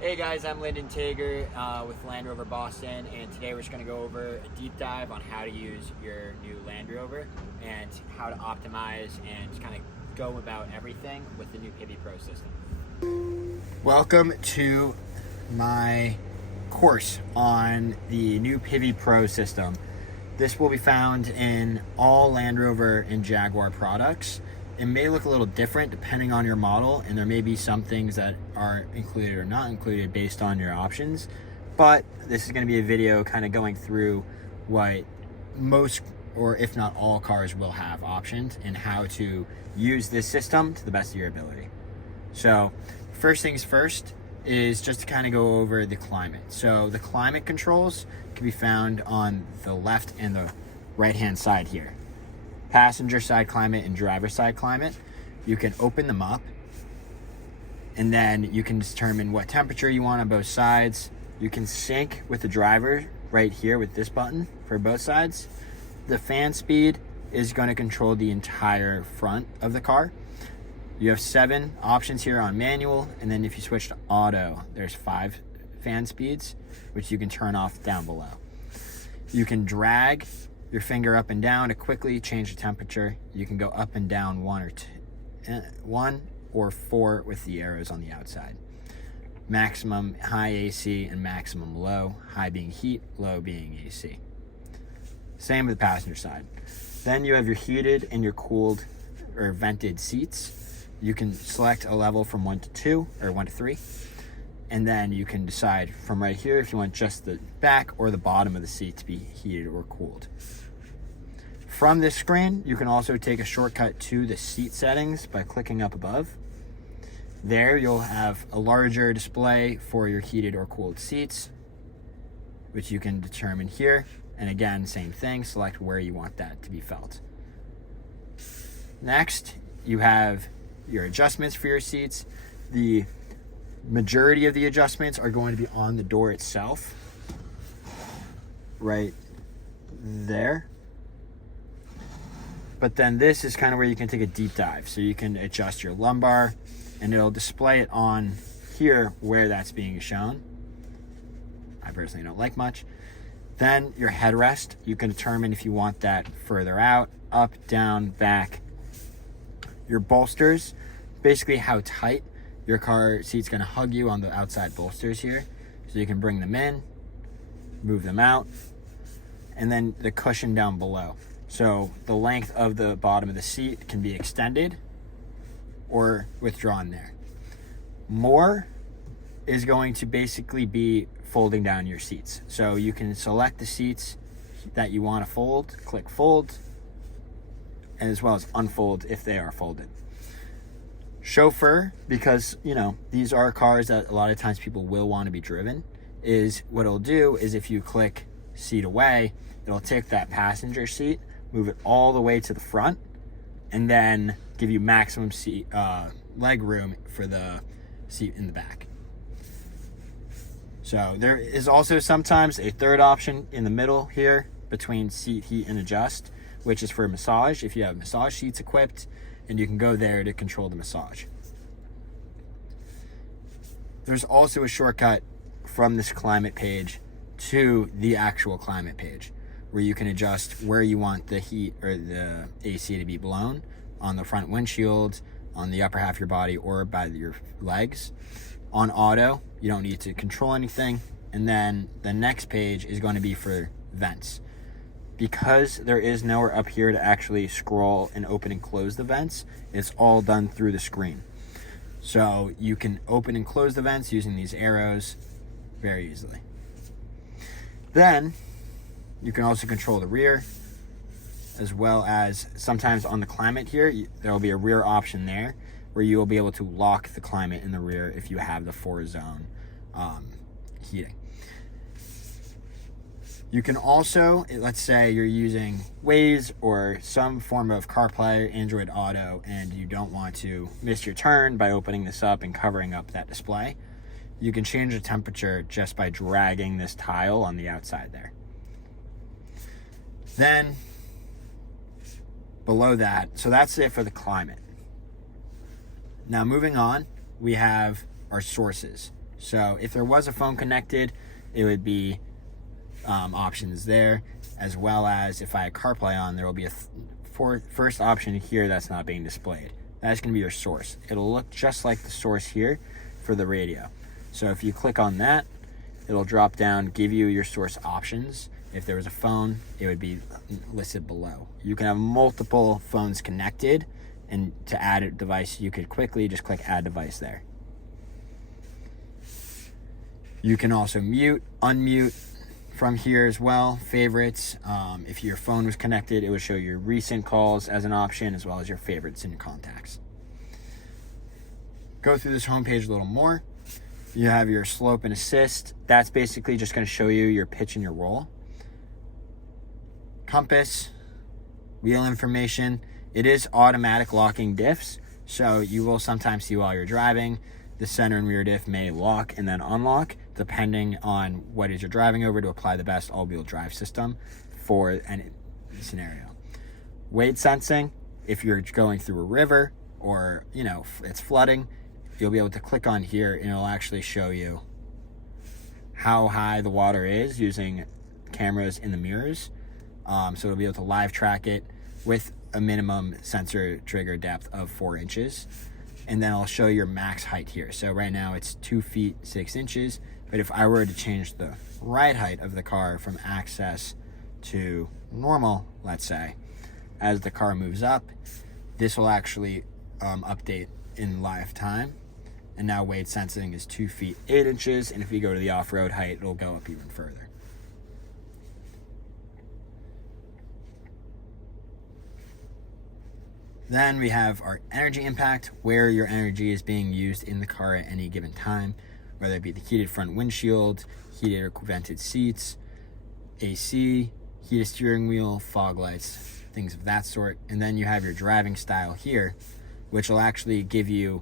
Hey guys, I'm Lyndon Tager with Land Rover Boston, and today we're just going to go over a deep dive on how to use your new Land Rover and how to optimize and just kind of go about everything with the new Pivi Pro system. Welcome to my course on the new Pivi Pro system. This will be found in all Land Rover and Jaguar products. It may look a little different depending on your model, and there may be some things that are included or not included based on your options, but this is going to be a video kind of going through what most, or if not all, cars will have options and how to use this system to the best of your ability. So first things first is just to kind of go over the climate. So the climate controls can be found on the left and the right hand side here. Passenger side climate and driver side climate. You can open them up and then you can determine what temperature you want on both sides. You can sync with the driver right here with this button for both sides. The fan speed is going to control the entire front of the car. You have 7 options here on manual, and then if you switch to auto, there's 5 fan speeds, which you can turn off down below. You can drag your finger up and down to quickly change the temperature. You can go up and down 1 or 4 with the arrows on the outside. Maximum high AC and maximum low, high being heat, low being AC. Same with the passenger side. Then you have your heated and your cooled or vented seats. You can select a level from 1 to 2 or 1 to 3. And then you can decide from right here if you want just the back or the bottom of the seat to be heated or cooled. From this screen, you can also take a shortcut to the seat settings by clicking up above. There you'll have a larger display for your heated or cooled seats, which you can determine here. And again, same thing, select where you want that to be felt. Next, you have your adjustments for your seats. The majority of the adjustments are going to be on the door itself, right there. But then this is kind of where you can take a deep dive. So you can adjust your lumbar and it'll display it on here where that's being shown. I personally don't like much. Then your headrest, you can determine if you want that further out, up, down, back. Your bolsters, basically how tight your car seat's going to hug you on the outside bolsters here. So you can bring them in, move them out, and then the cushion down below. So the length of the bottom of the seat can be extended or withdrawn there. More is going to basically be folding down your seats. So you can select the seats that you want to fold, click fold, and as well as unfold if they are folded. Chauffeur, because these are cars that a lot of times people will want to be driven, is what it'll do is if you click seat away, it'll take that passenger seat, move it all the way to the front, and then give you maximum seat leg room for the seat in the back. So there is also sometimes a third option in the middle here between seat heat and adjust, which is for massage if you have massage seats equipped, and you can go there to control the massage. There's also a shortcut from this climate page to the actual climate page where you can adjust where you want the heat or the AC to be blown on the front windshield, on the upper half of your body, or by your legs. On auto, you don't need to control anything. And then the next page is going to be for vents. Because there is nowhere up here to actually scroll and open and close the vents, it's all done through the screen. So you can open and close the vents using these arrows very easily. Then you can also control the rear, as well as sometimes on the climate here, there will be a rear option there where you will be able to lock the climate in the rear if you have the 4-zone heating. You can also, let's say you're using Waze or some form of CarPlay, Android Auto, and you don't want to miss your turn by opening this up and covering up that display. You can change the temperature just by dragging this tile on the outside there. Then below that, so that's it for the climate. Now moving on, we have our sources. So if there was a phone connected, it would be options there, as well as if I had CarPlay on, there will be a first option here that's not being displayed. That's going to be your source. It'll look just like the source here for the radio. So if you click on that, it'll drop down, give you your source options. If there was a phone, it would be listed below. You can have multiple phones connected, and to add a device, you could quickly just click add device there. You can also mute, unmute from here as well, favorites. If your phone was connected, it would show your recent calls as an option, as well as your favorites and contacts. Go through this homepage a little more. You have your slope and assist. That's basically just going to show you your pitch and your roll. Compass, wheel information. It is automatic locking diffs, so you will sometimes see while you're driving, the center and rear diff may lock and then unlock, depending on what is you're driving over, to apply the best all-wheel drive system for any scenario. Weight sensing, if you're going through a river or it's flooding, you'll be able to click on here and it'll actually show you how high the water is using cameras in the mirrors. So it'll be able to live track it with a minimum sensor trigger depth of 4 inches. And then I'll show your max height here. So right now it's 2 feet 6 inches. But if I were to change the ride height of the car from access to normal, let's say, as the car moves up, this will actually update in live time. And now weight sensing is 2 feet 8 inches. And if we go to the off-road height, it'll go up even further. Then we have our energy impact, where your energy is being used in the car at any given time, whether it be the heated front windshield, heated or vented seats, AC, heated steering wheel, fog lights, things of that sort. And then you have your driving style here, which will actually give you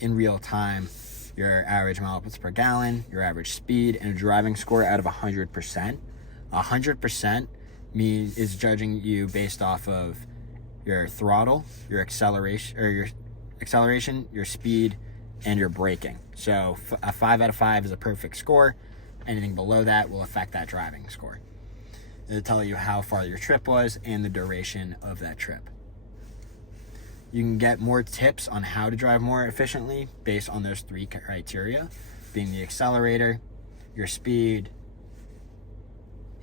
in real time your average miles per gallon, your average speed, and a driving score out of 100%. 100% is judging you based off of your throttle, your acceleration, your speed, and your braking. So a 5 out of 5 is a perfect score. Anything below that will affect that driving score. It'll tell you how far your trip was and the duration of that trip. You can get more tips on how to drive more efficiently based on those 3 criteria, being the accelerator, your speed,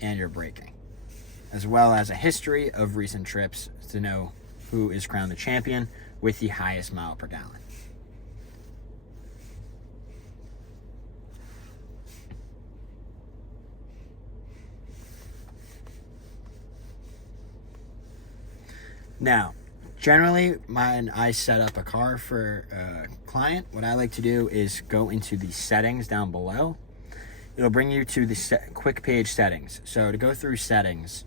and your braking, as well as a history of recent trips to know who is crowned the champion with the highest mile per gallon. Now, generally, when I set up a car for a client, what I like to do is go into the settings down below. It'll bring you to the quick page settings. So to go through settings,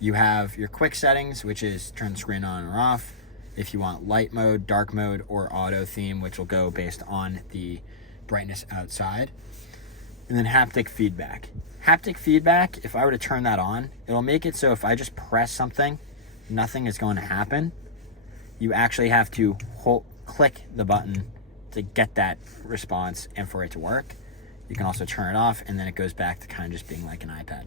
you have your quick settings, which is turn the screen on or off. If you want light mode, dark mode, or auto theme, which will go based on the brightness outside. And then haptic feedback. Haptic feedback, if I were to turn that on, it'll make it so if I just press something, nothing is going to happen. You actually have to click the button to get that response and for it to work. You can also turn it off, and then it goes back to kind of just being like an iPad.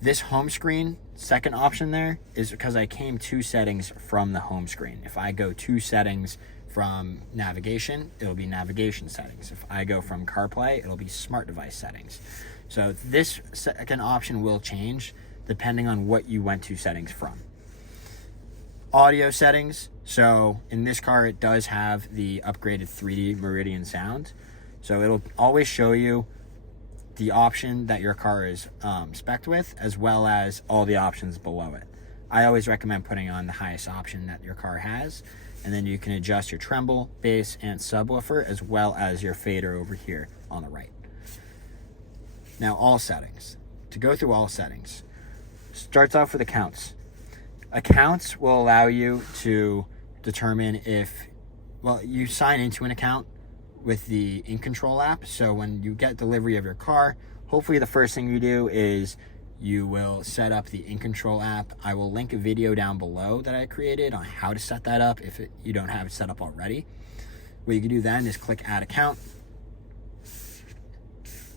This home screen, second option there, is because I came to settings from the home screen. If I go to settings from navigation, it'll be navigation settings. If I go from CarPlay, it'll be smart device settings. So this second option will change depending on what you went to settings from. Audio settings. So in this car, it does have the upgraded 3D Meridian sound. So it'll always show you the option that your car is spec'd with, as well as all the options below it. I always recommend putting on the highest option that your car has, and then you can adjust your treble, bass, and subwoofer, as well as your fader over here on the right. Now, all settings. To go through all settings, starts off with accounts. Accounts will allow you to determine if, you sign into an account with the In Control app. So when you get delivery of your car, hopefully the first thing you do is you will set up the In Control app. I will link a video down below that I created on how to set that up if you don't have it set up already. What you can do then is click Add Account.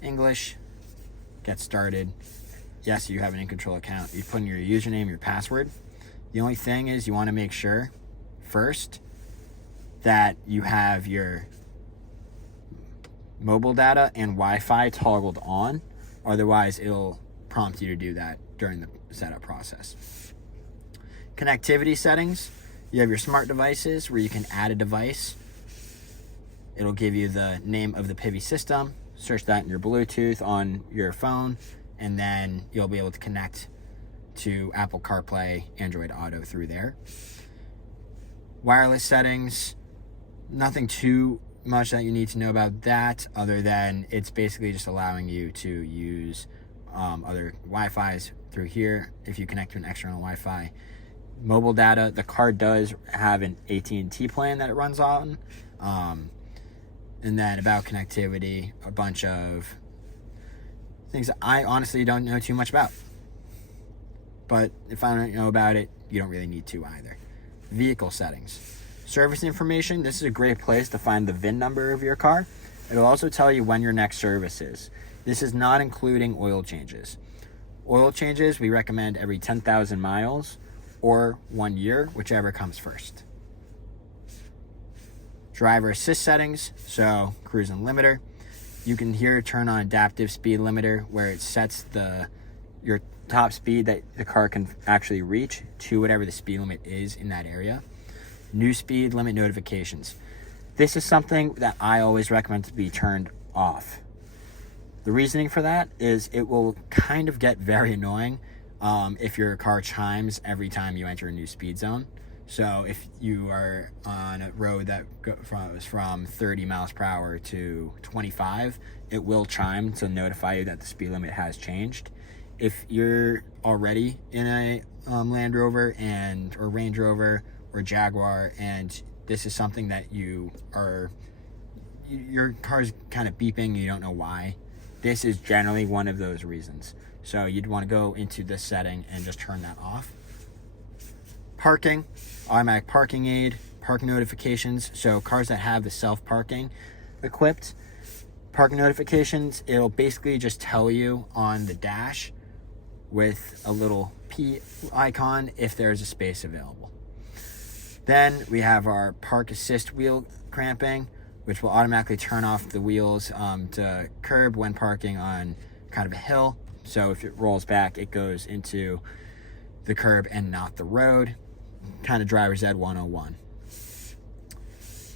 English, get started. Yes, you have an in-control account. You put in your username, your password. The only thing is you want to make sure first that you have your mobile data and Wi-Fi toggled on. Otherwise, it'll prompt you to do that during the setup process. Connectivity settings. You have your smart devices where you can add a device. It'll give you the name of the Pivi system. Search that in your Bluetooth on your phone, and then you'll be able to connect to Apple CarPlay, Android Auto through there. Wireless settings, nothing too much that you need to know about that, other than it's basically just allowing you to use other Wi-Fis through here if you connect to an external Wi-Fi. Mobile data, the car does have an AT&T plan that it runs on. And then about connectivity, a bunch of things that I honestly don't know too much about. But if I don't know about it, you don't really need to either. Vehicle settings. Service information. This is a great place to find the VIN number of your car. It'll also tell you when your next service is. This is not including oil changes. Oil changes, we recommend every 10,000 miles or 1 year, whichever comes first. Driver assist settings, so cruise and limiter. You can here turn on adaptive speed limiter where it sets your top speed that the car can actually reach to whatever the speed limit is in that area. New speed limit notifications. This is something that I always recommend to be turned off. The reasoning for that is it will kind of get very annoying if your car chimes every time you enter a new speed zone. So if you are on a road that goes from 30 miles per hour to 25, it will chime to notify you that the speed limit has changed. If you're already in a Land Rover or Range Rover or Jaguar, and this is something that your car's kind of beeping, you don't know why, this is generally one of those reasons. So you'd want to go into this setting and just turn that off. Parking, automatic parking aid, park notifications. So cars that have the self-parking equipped, parking notifications, it'll basically just tell you on the dash with a little P icon if there's a space available. Then we have our park assist wheel cramping, which will automatically turn off the wheels to curb when parking on kind of a hill. So if it rolls back, it goes into the curb and not the road. Kind of driver's ed 101.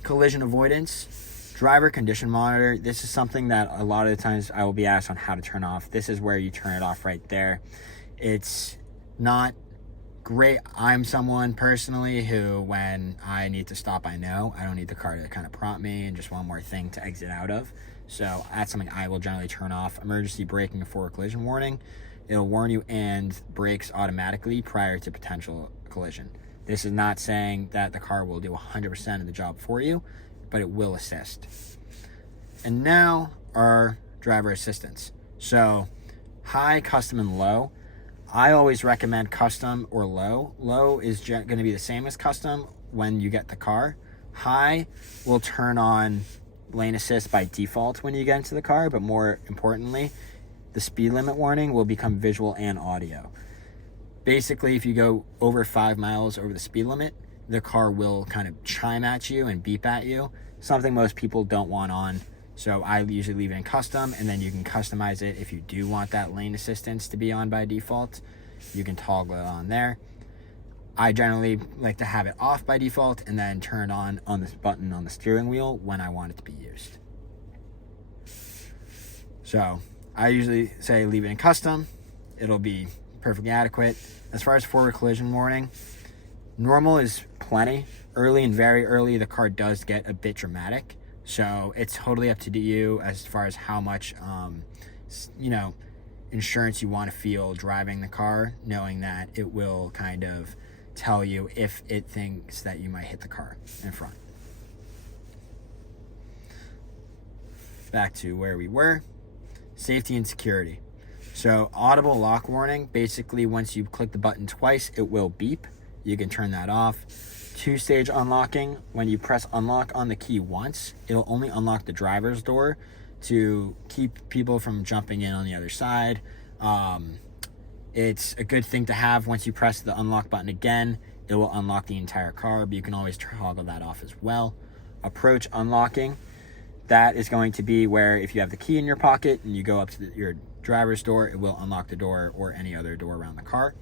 Collision avoidance, driver condition monitor. This is something that a lot of the times I will be asked on how to turn off. This is where you turn it off right there. It's not great. I'm someone personally who, when I need to stop, I don't need the car to kind of prompt me and just one more thing to exit out of. So that's something I will generally turn off. Emergency braking before collision warning. It'll warn you and brakes automatically prior to potential collision. This is not saying that the car will do 100% of the job for you, but it will assist. And now our driver assistance. So high, custom, and low. I always recommend custom or low. Low is going to be the same as custom when you get the car. High will turn on lane assist by default when you get into the car, but more importantly, the speed limit warning will become visual and audio. Basically, if you go over 5 miles over the speed limit, the car will kind of chime at you and beep at you, something most people don't want on. So I usually leave it in custom, and then you can customize it. If you do want that lane assistance to be on by default, you can toggle it on there. I generally like to have it off by default and then turn on this button on the steering wheel when I want it to be used. So I usually say leave it in custom. It'll be perfectly adequate. As far as forward collision warning, normal is plenty. Early and very early, the car does get a bit dramatic. So it's totally up to you as far as how much, insurance you want to feel driving the car, knowing that it will kind of tell you if it thinks that you might hit the car in front. Back to where we were, safety and security. So audible lock warning, basically once you click the button twice, it will beep. You can turn that off. 2-stage unlocking, when you press unlock on the key once, it'll only unlock the driver's door. to keep people from jumping in on the other side. It's a good thing to have. Once you press the unlock button again, it will unlock the entire car, but you can always toggle that off as well. Approach unlocking, that is going to be where if you have the key in your pocket and you go up to your driver's door, it will unlock the door or any other door around the car.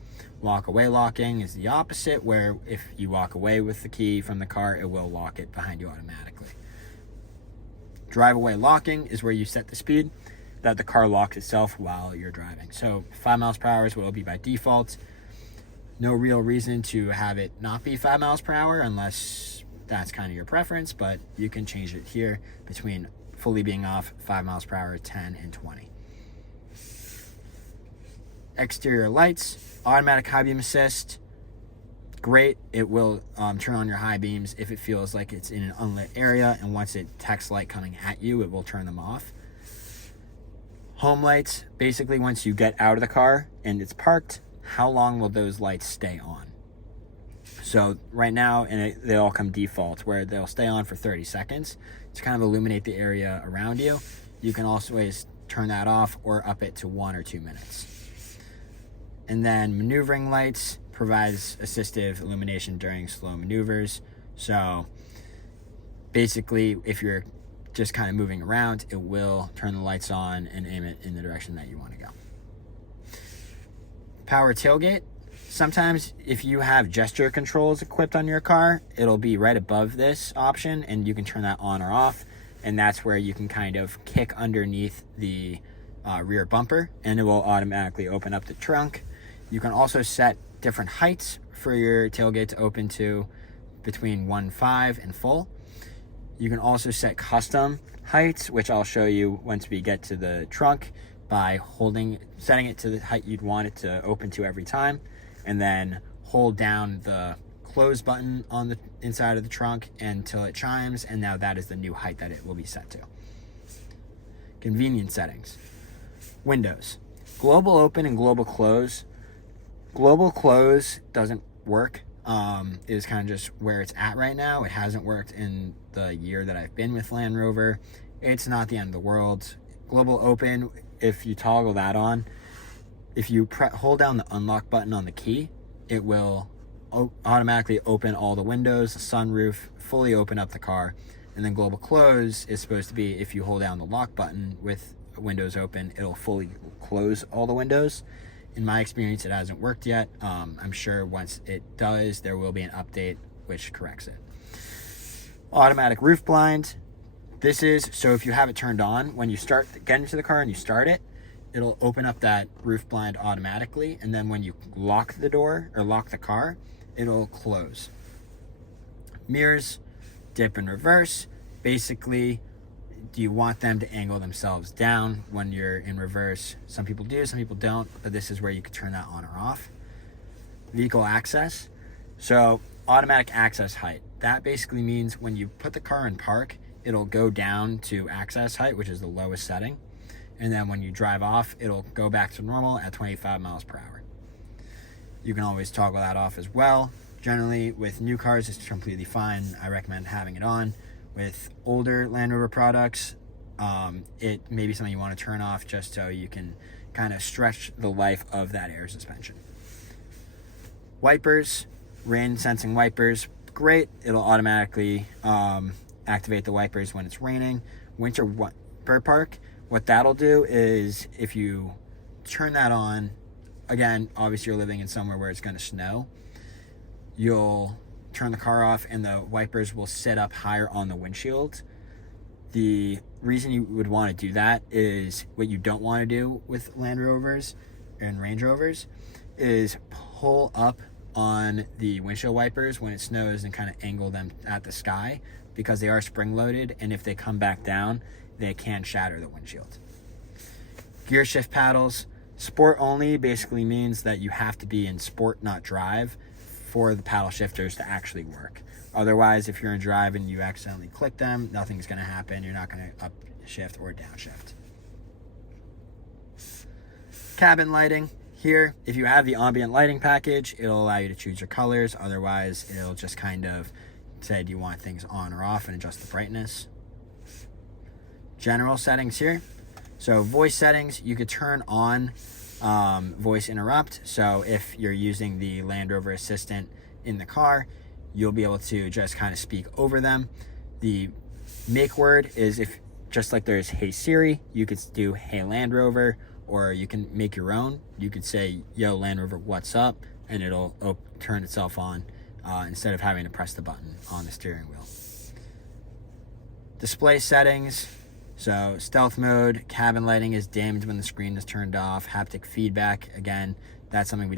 Walk away locking is the opposite, where if you walk away with the key from the car, it will lock it behind you automatically. Drive away locking is where you set the speed that the car locks itself while you're driving. So 5 miles per hour is what it'll be by default. No real reason to have it not be 5 miles per hour unless that's kind of your preference, but you can change it here between fully being off 5 miles per hour, 10 and 20. Exterior lights, automatic high beam assist, great. It will turn on your high beams if it feels like it's in an unlit area, and once it detects light coming at you, it will turn them off. Home lights, basically once you get out of the car and it's parked, how long will those lights stay on? So right now, they all come default, where they'll stay on for 30 seconds to kind of illuminate the area around you. You can also always turn that off or up it to 1 or 2 minutes. And then maneuvering lights provides assistive illumination during slow maneuvers. So basically, if you're just kind of moving around, it will turn the lights on and aim it in the direction that you want to go. Power tailgate. Sometimes if you have gesture controls equipped on your car, it'll be right above this option and you can turn that on or off. And that's where you can kind of kick underneath the rear bumper and it will automatically open up the trunk. You can also set different heights for your tailgate to open to between 1.5 and full. You can also set custom heights, which I'll show you once we get to the trunk, by setting it to the height you'd want it to open to every time, and then hold down the close button on the inside of the trunk until it chimes, and now that is the new height that it will be set to. Convenience settings. Windows. Global open and global close. Global close doesn't work. Is kind of just where it's at right now. It hasn't worked in the year that I've been with Land Rover. It's not the end of the world. Global open, if you toggle that on, if you hold down the unlock button on the key, it will automatically open all the windows, the sunroof, fully open up the car. And then global close is supposed to be if you hold down the lock button with windows open, it'll fully close all the windows. In my experience, it hasn't worked yet. I'm sure once it does, there will be an update which corrects it. Automatic roof blind. This is, so if you have it turned on, when you get into the car and you start it, it'll open up that roof blind automatically. And then when you lock the door or lock the car, it'll close. Mirrors, dip and reverse. Basically, do you want them to angle themselves down when you're in reverse? Some people do, some people don't, but this is where you can turn that on or off. Vehicle access. So automatic access height. That basically means when you put the car in park, it'll go down to access height, which is the lowest setting. And then when you drive off, it'll go back to normal at 25 miles per hour. You can always toggle that off as well. Generally, with new cars, it's completely fine. I recommend having it on. With older Land Rover products, it may be something you want to turn off just so you can kind of stretch the life of that air suspension. Wipers, rain sensing wipers, great. It'll automatically activate the wipers when it's raining. Winter wiper park, what that'll do is if you turn that on, again, obviously you're living in somewhere where it's going to snow, you'll turn the car off and the wipers will sit up higher on the windshield. The reason you would want to do that is what you don't want to do with Land Rovers and Range Rovers is pull up on the windshield wipers when it snows and kind of angle them at the sky, because they are spring loaded, and if they come back down, they can shatter the windshield. Gear shift paddles. Sport only basically means that you have to be in sport, not drive, for the paddle shifters to actually work. Otherwise, if you're in drive and you accidentally click them, nothing's going to happen. You're not going to upshift or downshift. Cabin lighting. Here, if you have the ambient lighting package, it'll allow you to choose your colors. Otherwise, it'll just kind of say, do you want things on or off, and adjust the brightness. general settings here. So voice settings, you could turn on voice interrupt. So if you're using the Land Rover Assistant in the car, you'll be able to just kind of speak over them. The make word is, if just like there's Hey Siri, you could do Hey Land Rover, or you can make your own. You could say, yo Land Rover, what's up? And it'll turn itself on instead of having to press the button on the steering wheel. Display settings. So stealth mode, cabin lighting is dimmed when the screen is turned off. Haptic feedback, again, that's something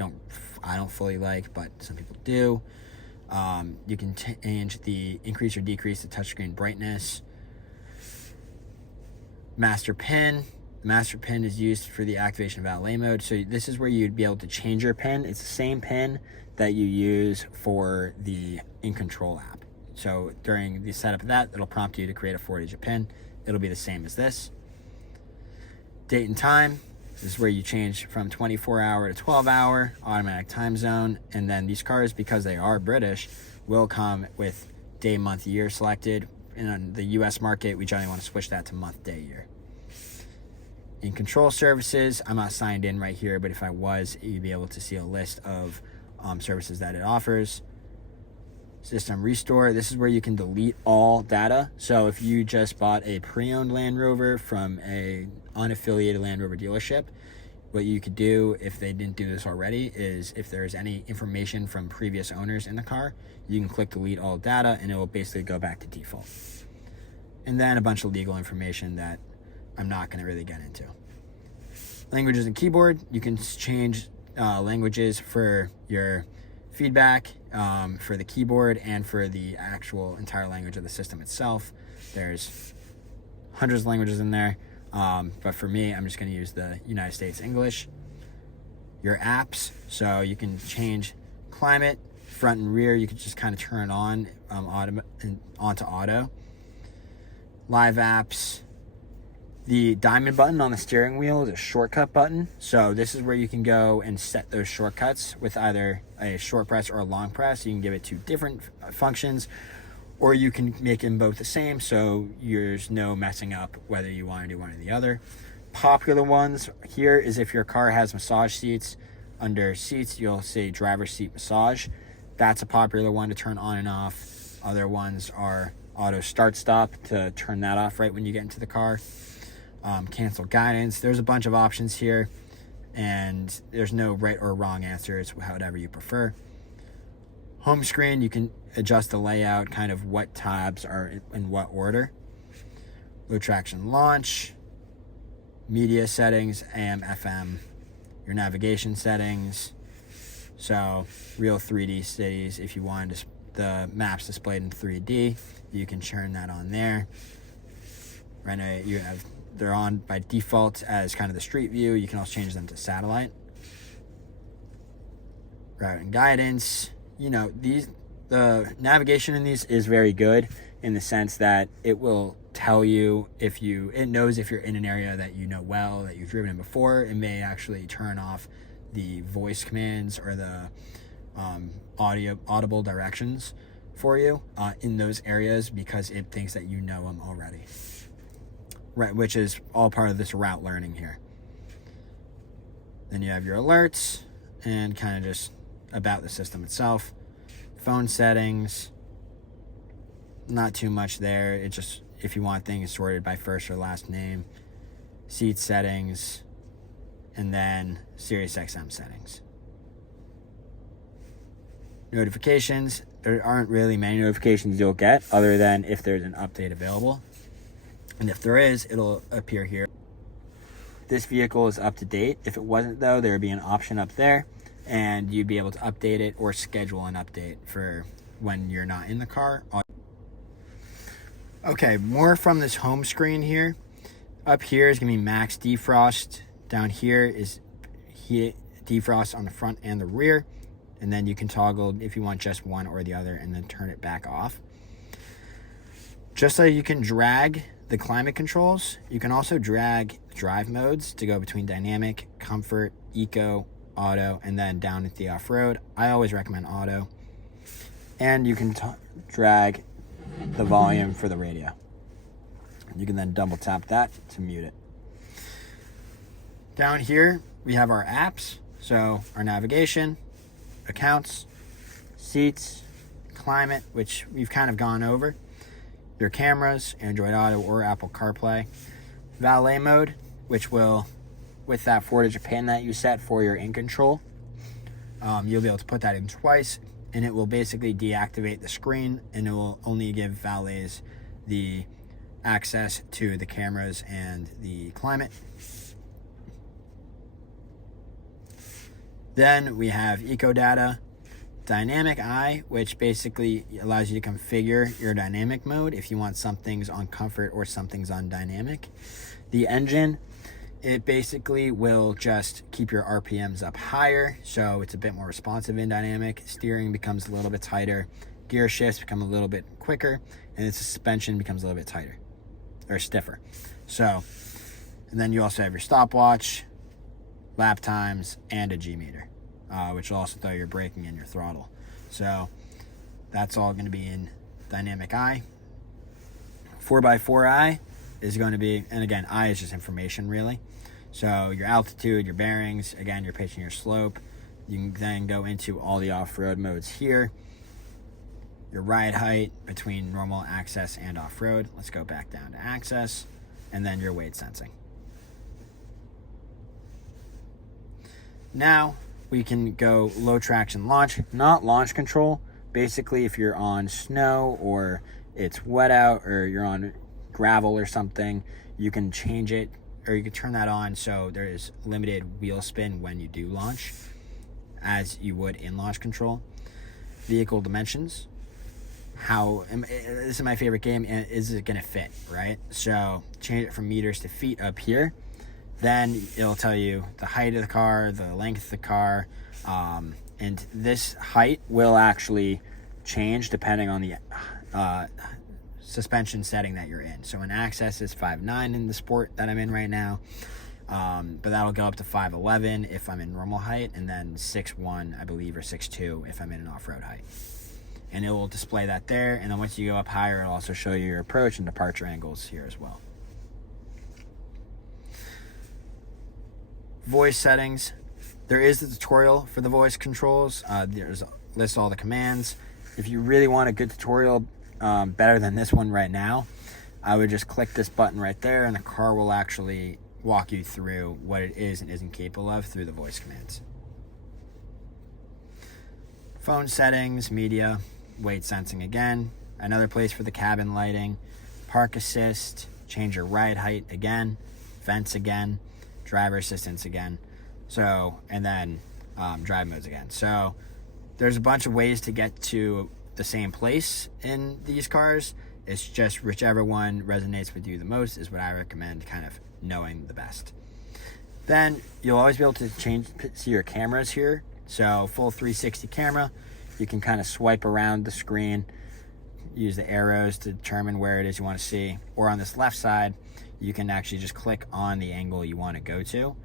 I don't fully like, but some people do. You can change the increase or decrease the touchscreen brightness. Master PIN. Master PIN is used for the activation of valet mode. So this is where you'd be able to change your PIN. It's the same PIN that you use for the In Control app. So during the setup of that, it'll prompt you to create a 4-digit PIN. It'll be the same as this. Date and time. This is where you change from 24-hour to 12-hour, automatic time zone. And then these cars, because they are British, will come with day, month, year selected. And on the US market, we generally want to switch that to month, day, year. In Control services, I'm not signed in right here, but if I was, you'd be able to see a list of services that it offers. System restore. This is where you can delete all data. So if you just bought a pre-owned Land Rover from a unaffiliated Land Rover dealership, what you could do, if they didn't do this already, is if there's any information from previous owners in the car, you can click delete all data and it will basically go back to default. And then a bunch of legal information that I'm not going to really get into. Languages and keyboard. You can change languages for your feedback, for the keyboard, and for the actual entire language of the system itself. There's hundreds of languages in there, but for me, I'm just going to use the United States English. Your apps, so you can change climate, front and rear. You can just kind of turn on onto auto. Live apps. The diamond button on the steering wheel is a shortcut button. So this is where you can go and set those shortcuts with either a short press or a long press. You can give it two different functions, or you can make them both the same, so there's no messing up whether you want to do one or the other. Popular ones here is if your car has massage seats. Under seats, you'll see driver's seat massage. That's a popular one to turn on and off. Other ones are auto start stop, to turn that off right when you get into the car. Cancel guidance. There's a bunch of options here, and there's no right or wrong answer. It's whatever you prefer. Home screen, you can adjust the layout, kind of what tabs are in what order. Low traction launch. Media settings, AM, FM. Your navigation settings. So real 3D cities, if you wanted the maps displayed in 3D, you can turn that on there. Right now they're on by default as kind of the street view. You can also change them to satellite. Route and guidance. The navigation in these is very good in the sense that it will tell you it knows if you're in an area that you know well, that you've driven in before. It may actually turn off the voice commands or the audible directions for you in those areas, because it thinks that you know them already. Right, which is all part of this route learning here. Then you have your alerts and kind of just about the system itself. Phone settings, not too much there. It just, if you want things sorted by first or last name. Seat settings, and then Sirius XM settings. Notifications, there aren't really many notifications you'll get other than if there's an update available. And if there is, it'll appear here. This vehicle is up to date. If it wasn't, though, there would be an option up there, and you'd be able to update it or schedule an update for when you're not in the car. Okay, more from this home screen here. Up here is going to be max defrost. Down here is defrost on the front and the rear. And then you can toggle if you want just one or the other, and then turn it back off. Just so you can drag the climate controls, you can also drag drive modes to go between dynamic, comfort, eco, auto, and then down at the off-road. I always recommend auto. And you can drag the volume for the radio. You can then double tap that to mute it. Down here, we have our apps. So our navigation, accounts, seats, climate, which we've kind of gone over, your cameras, Android Auto or Apple CarPlay, valet mode, which will, with that 4-digit PIN that you set for your in control, you'll be able to put that in twice, and it will basically deactivate the screen, and it will only give valets the access to the cameras and the climate. Then we have Eco Data, Dynamic Eye, which basically allows you to configure your dynamic mode if you want some things on comfort or some things on dynamic. The engine, it basically will just keep your RPMs up higher, so it's a bit more responsive in dynamic. Steering becomes a little bit tighter, gear shifts become a little bit quicker, and the suspension becomes a little bit tighter or stiffer. So, and then you also have your stopwatch, lap times, and a G meter, which will also throw your braking and your throttle. So that's all going to be in dynamic eye. 4x4 eye is going to be, and again, eye is just information really. So your altitude, your bearings, again, your pitch and your slope. You can then go into all the off-road modes here. Your ride height between normal, access, and off-road. Let's go back down to access, and then your weight sensing. Now we can go low traction launch, not launch control. Basically, if you're on snow or it's wet out or you're on gravel or something, you can change it, or you can turn that on so there is limited wheel spin when you do launch, as you would in launch control. Vehicle dimensions. This is my favorite game, and is it going to fit, right? So change it from meters to feet up here. Then it'll tell you the height of the car, the length of the car, and this height will actually change depending on the suspension setting that you're in. So in access is 5'9" in the sport that I'm in right now, but that'll go up to 5'11" if I'm in normal height, and then 6'1", I believe, or 6'2" if I'm in an off-road height. And it will display that there, and then once you go up higher, it'll also show you your approach and departure angles here as well. Voice settings. There is the tutorial for the voice controls. There's lists all the commands. If you really want a good tutorial, better than this one right now, I would just click this button right there, and the car will actually walk you through what it is and isn't capable of through the voice commands. Phone settings, media, weight sensing again, another place for the cabin lighting, park assist, change your ride height again, vents again, driver assistance again, so, and then drive modes again. So there's a bunch of ways to get to the same place in these cars. It's just whichever one resonates with you the most is what I recommend, kind of knowing the best. Then you'll always be able to see your cameras here. So full 360 camera, you can kind of swipe around the screen, use the arrows to determine where it is you want to see, or on this left side, you can actually just click on the angle you want to go to,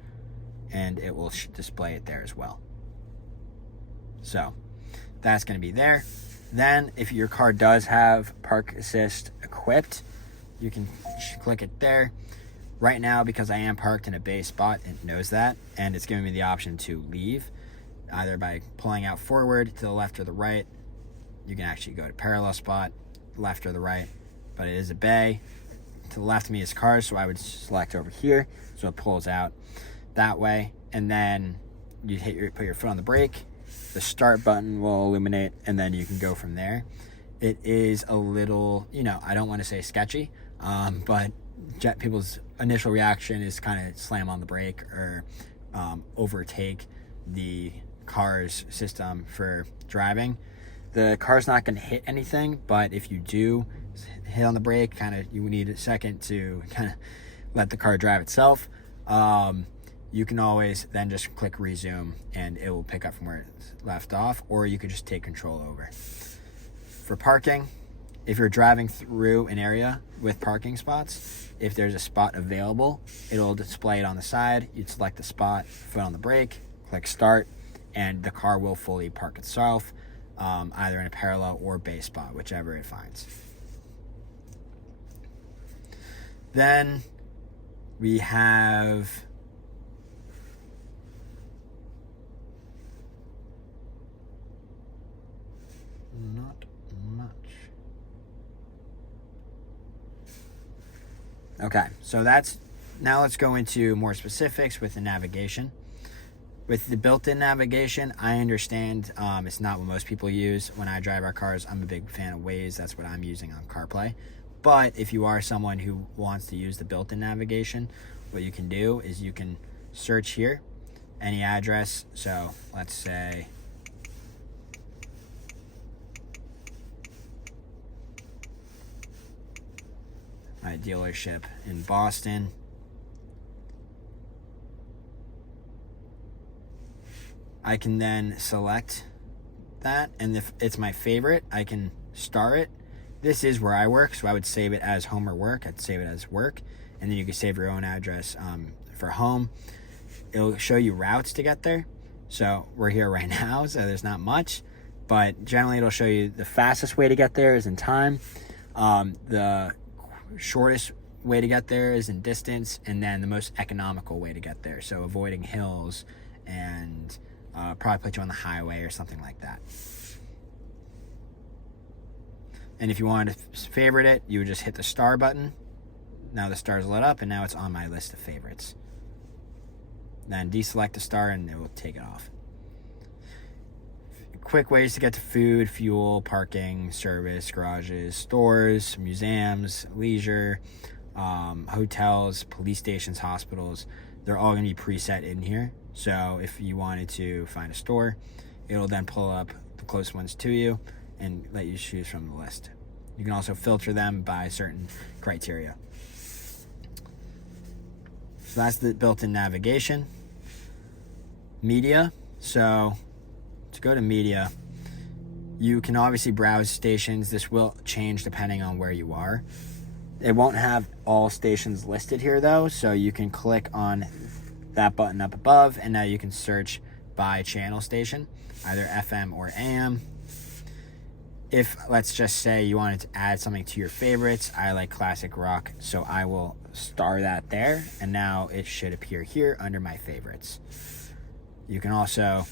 and it will display it there as well. So that's going to be there. Then if your car does have park assist equipped, you can click it there. Right now, because I am parked in a bay spot, it knows that, and it's giving me the option to leave, either by pulling out forward to the left or the right. You can actually go to parallel spot, left or the right, but it is a bay. To the left of me is cars, so I would select over here, so it pulls out that way, and then you put your foot on the brake, the start button will illuminate, and then you can go from there. It is a little, I don't want to say sketchy, but people's initial reaction is kind of slam on the brake or overtake the car's system for driving. The car's not going to hit anything, but if you do hit on the brake, you need a second to kind of let the car drive itself. You can always then just click resume and it will pick up from where it's left off, or you could just take control over. For parking, if you're driving through an area with parking spots, if there's a spot available, it'll display it on the side. You'd select the spot, foot on the brake, click start, and the car will fully park itself, either in a parallel or bay spot, whichever it finds. Then we have not much. Okay, so now let's go into more specifics with the navigation. With the built-in navigation, I understand it's not what most people use. When I drive our cars, I'm a big fan of Waze. That's what I'm using on CarPlay. But if you are someone who wants to use the built-in navigation, what you can do is you can search here, any address. So let's say my dealership in Boston. I can then select that, and if it's my favorite, I can star it. This is where I work, so I would save it as home or work. I'd save it as work, and then you can save your own address for home. It'll show you routes to get there. So we're here right now, so there's not much, but generally it'll show you the fastest way to get there is in time. The shortest way to get there is in distance, and then the most economical way to get there. So avoiding hills and probably put you on the highway or something like that. And if you wanted to favorite it, you would just hit the star button. Now the star's lit up, and now it's on my list of favorites. Then deselect the star, and it will take it off. Quick ways to get to food, fuel, parking, service, garages, stores, museums, leisure, hotels, police stations, hospitals. They're all going to be preset in here. So if you wanted to find a store, it'll then pull up the closest ones to you and let you choose from the list. You can also filter them by certain criteria. So that's the built-in navigation. Media. So to go to media, you can obviously browse stations. This will change depending on where you are. It won't have all stations listed here though, so you can click on that button up above, and now you can search by channel station, either FM or AM. If, let's just say, you wanted to add something to your favorites, I like classic rock, so I will star that there, and now it should appear here under my favorites. You can also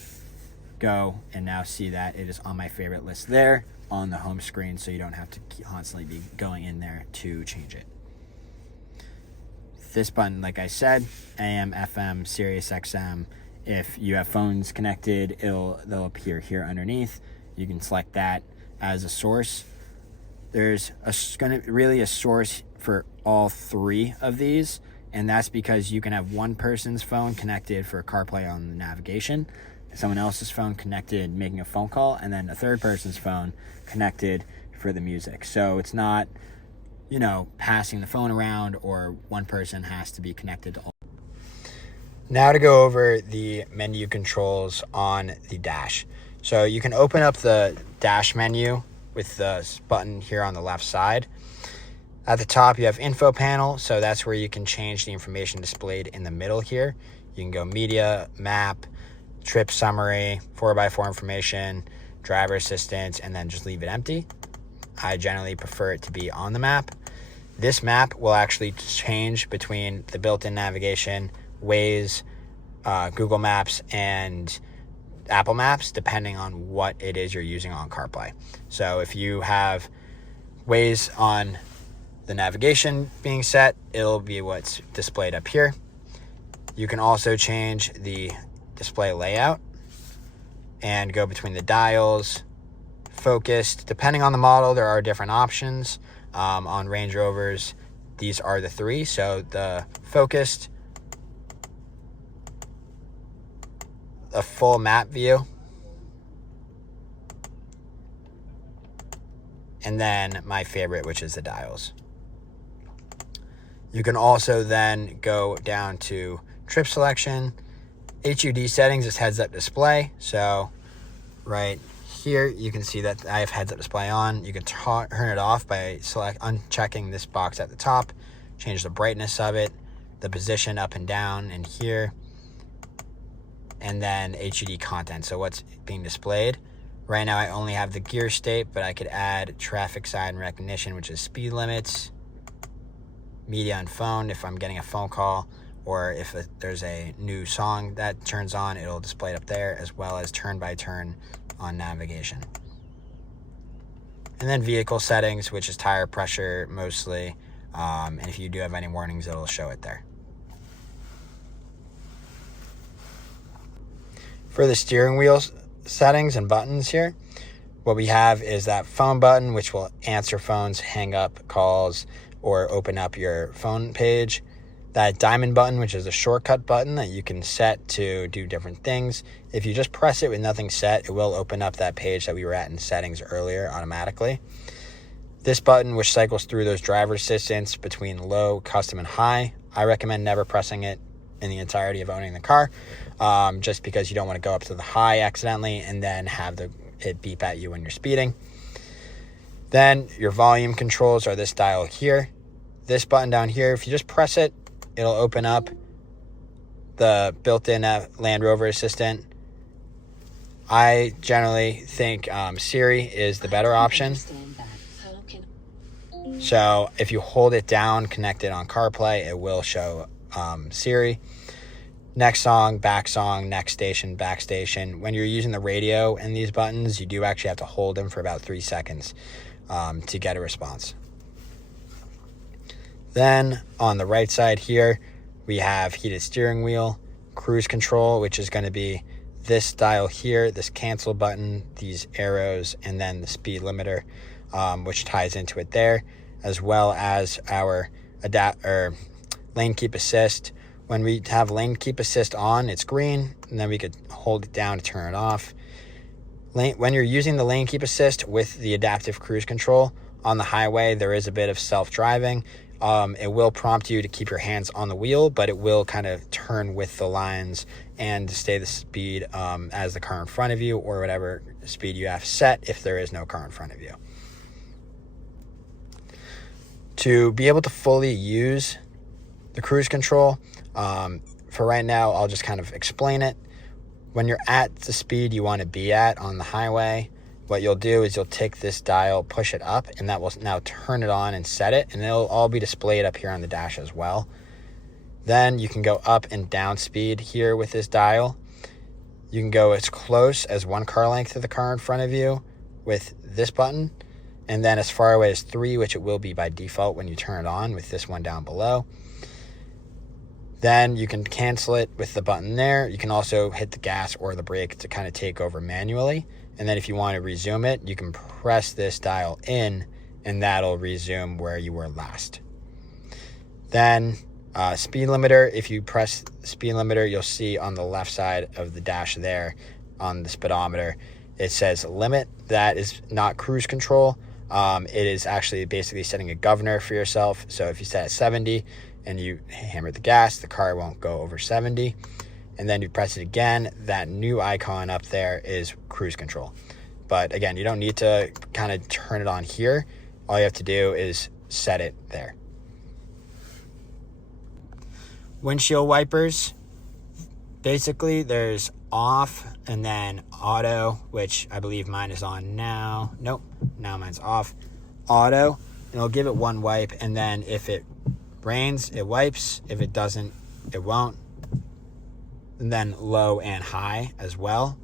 go and now see that it is on my favorite list there on the home screen, so you don't have to constantly be going in there to change it. This button, like I said, AM, FM, Sirius XM. If you have phones connected, they'll appear here underneath. You can select that as a source. There's really a source for all three of these, and that's because you can have one person's phone connected for CarPlay on the navigation, someone else's phone connected making a phone call, and then a third person's phone connected for the music. So it's not, passing the phone around, or one person has to be connected to all. Now to go over the menu controls on the dash. So you can open up the dash menu with the button here on the left side. At the top, you have info panel. So that's where you can change the information displayed in the middle here. You can go media, map, trip summary, 4x4 information, driver assistance, and then just leave it empty. I generally prefer it to be on the map. This map will actually change between the built-in navigation, Waze, Google Maps, and Apple Maps, depending on what it is you're using on CarPlay. So if you have Waze on the navigation being set, it'll be what's displayed up here. You can also change the display layout and go between the dials, focused. Depending on the model, there are different options. On Range Rovers, these are the three. So the focused, a full map view, and then my favorite, which is the dials. You can also then go down to trip selection, HUD settings is heads up display. So right here, you can see that I have heads up display on. You can turn it off by unchecking this box at the top, change the brightness of it, the position up and down in here, and then HUD content. So what's being displayed. Right now I only have the gear state, but I could add traffic sign recognition, which is speed limits. media and phone. If I'm getting a phone call or if there's a new song that turns on, it'll display it up there, as well as turn by turn on navigation. And then vehicle settings, which is tire pressure mostly. And if you do have any warnings, it'll show it there. For the steering wheel settings and buttons here, what we have is that phone button, which will answer phones, hang up calls, or open up your phone page. That diamond button, which is a shortcut button that you can set to do different things. If you just press it with nothing set, it will open up that page that we were at in settings earlier automatically. This button, which cycles through those driver assistants between low, custom, and high. I recommend never pressing it in the entirety of owning the car, just because you don't want to go up to the high accidentally and then have it beep at you when you're speeding. Then your volume controls are this dial here. This button down here, if you just press it, it'll open up the built-in Land Rover assistant. I generally think Siri is the better option. So if you hold it down, connect it on CarPlay, it will show Siri. Next song, back song, next station, back station. When you're using the radio and these buttons, you do actually have to hold them for about 3 seconds to get a response. Then on the right side here, we have heated steering wheel, cruise control, which is going to be this dial here, this cancel button, these arrows, and then the speed limiter, which ties into it there, as well as our lane keep assist. When we have lane keep assist on, it's green, and then we could hold it down to turn it off. When you're using the lane keep assist with the adaptive cruise control on the highway, there is a bit of self-driving. It will prompt you to keep your hands on the wheel, but it will kind of turn with the lines and stay the speed as the car in front of you, or whatever speed you have set if there is no car in front of you. To be able to fully use the cruise control, for right now, I'll just kind of explain it. When you're at the speed you want to be at on the highway, what you'll do is you'll take this dial, push it up, and that will now turn it on and set it, and it'll all be displayed up here on the dash as well. Then you can go up and down speed here with this dial. You can go as close as 1 car length to the car in front of you with this button, and then as far away as 3, which it will be by default when you turn it on with this one down below. Then you can cancel it with the button there. You can also hit the gas or the brake to kind of take over manually. And then if you want to resume it, you can press this dial in, and that'll resume where you were last. Then speed limiter, if you press speed limiter, you'll see on the left side of the dash there on the speedometer, it says limit. That is not cruise control. It is actually basically setting a governor for yourself. So if you set at 70 and you hammer the gas, the car won't go over 70. And then you press it again, that new icon up there is cruise control. But again, you don't need to kind of turn it on here. All you have to do is set it there. Windshield wipers, basically there's off and then auto, which I believe mine is on now. Nope, now mine's off. Auto, and it'll give it 1 wipe, and then if it rains, it wipes. If it doesn't, it won't. And then low and high as well.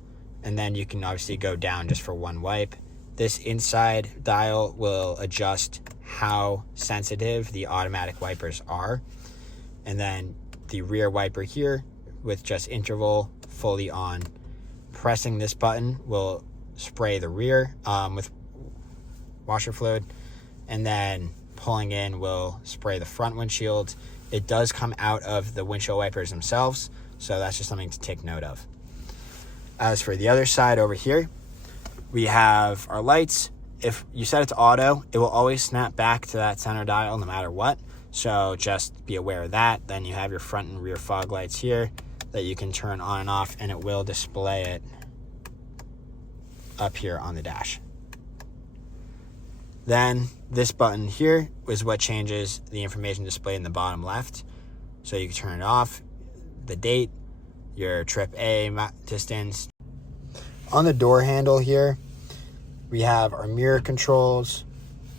And then you can obviously go down just for 1 wipe. This inside dial will adjust how sensitive the automatic wipers are. And then the rear wiper here with just interval fully on. Pressing this button will spray the rear with washer fluid. And then pulling in will spray the front windshield. It does come out of the windshield wipers themselves, so that's just something to take note of. As for the other side over here, we have our lights. If you set it to auto, it will always snap back to that center dial no matter what. So just be aware of that. Then you have your front and rear fog lights here that you can turn on and off, and it will display it up here on the dash. Then this button here is what changes the information displayed in the bottom left. So you can turn it off, the date, your trip A distance. On the door handle here, we have our mirror controls.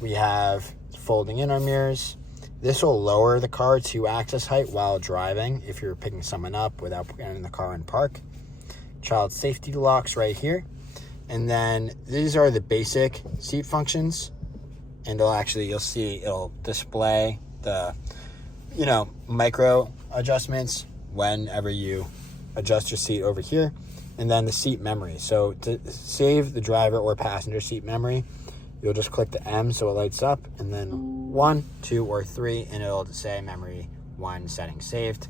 We have folding in our mirrors. This will lower the car to access height while driving if you're picking someone up without getting the car in park. Child safety locks right here. And then these are the basic seat functions. And you'll see it'll display the, micro adjustments whenever you adjust your seat over here. And then the seat memory. So to save the driver or passenger seat memory, you'll just click the M so it lights up, and then 1, 2, or 3, and it'll say memory 1 setting saved.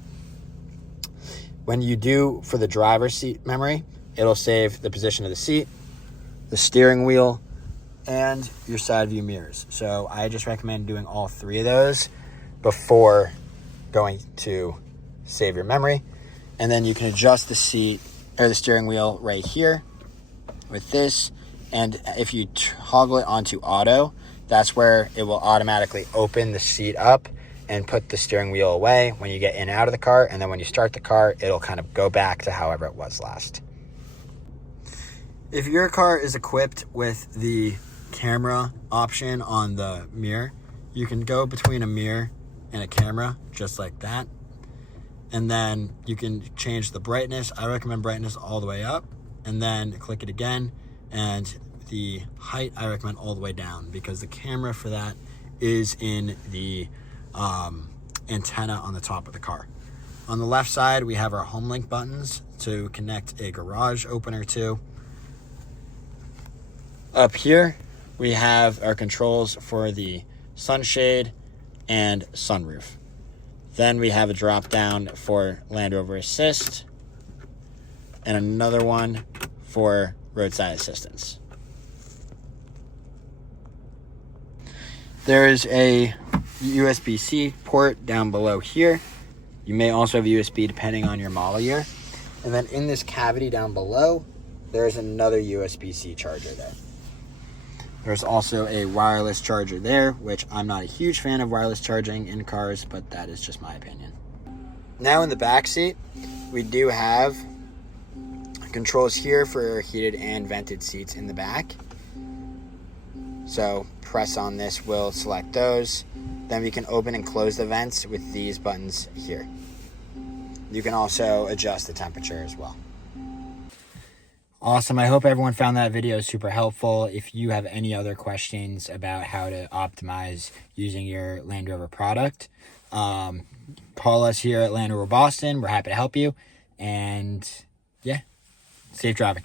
When you do for the driver's seat memory, it'll save the position of the seat, the steering wheel, and your side view mirrors. So I just recommend doing all 3 of those before going to save your memory. And then you can adjust the seat or the steering wheel right here with this. And if you toggle it onto auto, that's where it will automatically open the seat up and put the steering wheel away when you get in and out of the car. And then when you start the car, it'll kind of go back to however it was last. If your car is equipped with the camera option on the mirror, you can go between a mirror and a camera just like that. And then you can change the brightness. I recommend brightness all the way up, and then click it again. And the height I recommend all the way down, because the camera for that is in the antenna on the top of the car. On the left side, we have our home link buttons to connect a garage opener to. Up here, we have our controls for the sunshade and sunroof. Then we have a drop down for Land Rover Assist and another one for roadside assistance. There is a USB-C port down below here. You may also have USB depending on your model year. And then in this cavity down below, there's another USB-C charger there. There's also a wireless charger there, which I'm not a huge fan of wireless charging in cars, but that is just my opinion. Now in the back seat, we do have controls here for heated and vented seats in the back. So press on this will select those. Then we can open and close the vents with these buttons here. You can also adjust the temperature as well. Awesome. I hope everyone found that video super helpful. If you have any other questions about how to optimize using your Land Rover product, call us here at Land Rover Boston. We're happy to help you. And yeah, safe driving.